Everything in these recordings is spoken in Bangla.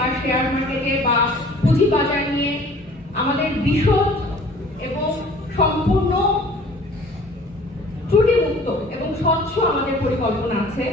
বা শেয়ার মার্কেটে বা পুঁজি বাজার নিয়ে আমাদের বিশদ এবং সম্পূর্ণ ত্রুটিমুক্ত এবং স্বচ্ছ আমাদের পরিকল্পনা আছে,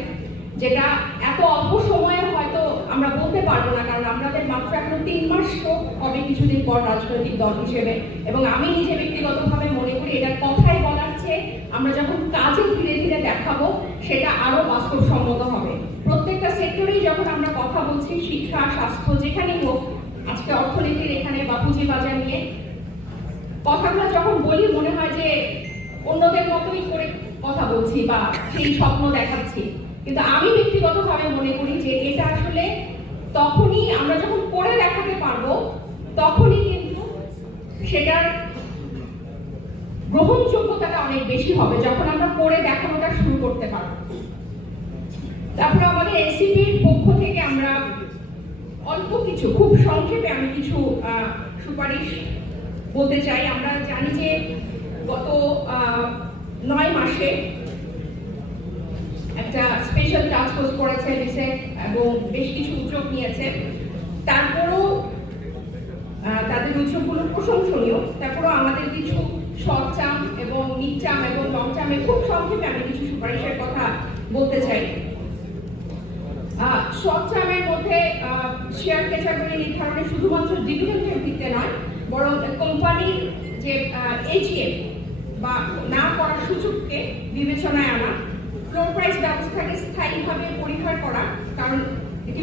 যেটা এত অল্প সময়ে হয়তো আমরা বলতে পারব না, কারণ আমাদের মাত্র এখন তিন মাস তো হবে কিছুদিন পর রাজনৈতিক দল হিসেবে। এবং আমি নিজে ব্যক্তিগতভাবে মনে করি এটা কথাই বলার চেয়ে আমরা যখন কাজে ধীরে ধীরে দেখাবো সেটা আরও বাস্তবসম্মত হবে। প্রত্যেকটা সেক্টরেই যখন আমরা কথা বলছি, শিক্ষা, স্বাস্থ্য, যেখানেই হোক, আজকে অর্থনীতির এখানে বা পুঁজিবাজার নিয়ে কথাগুলো যখন বলি, মনে হয় যে অন্যদের মতোই করে কথা বলছি বা সেই স্বপ্ন দেখাচ্ছি। কিন্তু আমি ব্যক্তিগতভাবে মনে করি যে এটা আসলে তখনই আমরা যখন করে দেখাতে পারব, তখনই কিন্তু সেটার গ্রহণযোগ্যতাটা অনেক বেশি হবে যখন আমরা করে দেখানোটা শুরু করতে পারব। তারপরে আমাদের এসিপির পক্ষ থেকে আমরা অল্প কিছু, খুব সংক্ষেপে আমি কিছু সুপারিশ বলতে চাই। আমরা জানি যে গত নয় মাসে একটা স্পেশাল টাস্ক ফোর্স করেছে রিসেন্ট এবং বেশ কিছু উদ্যোগ নিয়েছে। তারপরও তাদের উদ্যোগগুলো প্রশংসনীয়। তারপরও আমাদের কিছু শর্ট টার্ম এবং মিড টার্ম এবং লং টার্মে খুব সংক্ষেপে আমি কিছু সুপারিশের কথা বলতে চাই। শর্ট টার্মের মধ্যে শেয়ার ক্যাটাগরি নির্ধারণে শুধুমাত্র ডিভিডেন্ডের ভিত্তিতে নয়, বরং কোম্পানির যে এজিএম বা না করার সুযোগকে বিবেচনায় আনা ফ্লোর প্রাইস ব্যবস্থাকে স্থায়ীভাবে পরিহার করা, কারণ এটি